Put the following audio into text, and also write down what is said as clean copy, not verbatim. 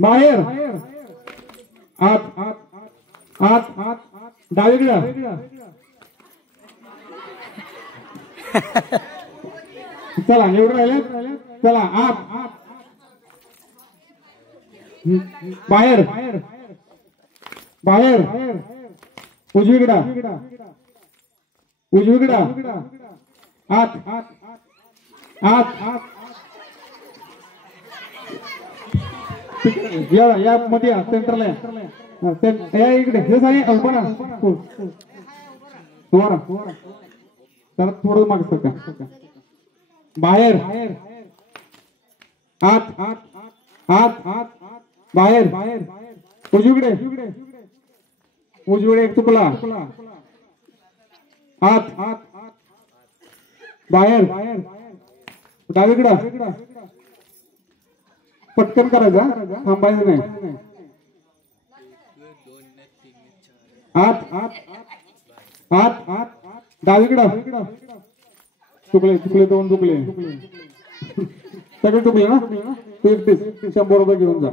बाहेर आत आत आत डावीकडं चला एवढं राहिले चला आत बाहेर बाहेर उजवीकडं उजवीकडं आत आत आत या मध्ये सेंटरला या इकडे हे सांगे अल्पना थोडं थोडं माग सका बाहेर आत आत आत आत बाहेर उजवीकडे उजवीकडे एक तुकला आत आत बाहेर डावीकडे पटकन करायचा थांबायचं नाही आत आत आत आत डावीकडे तुकले दोन तुकले सगळे तुकले ना 100 रुपये घेऊन जा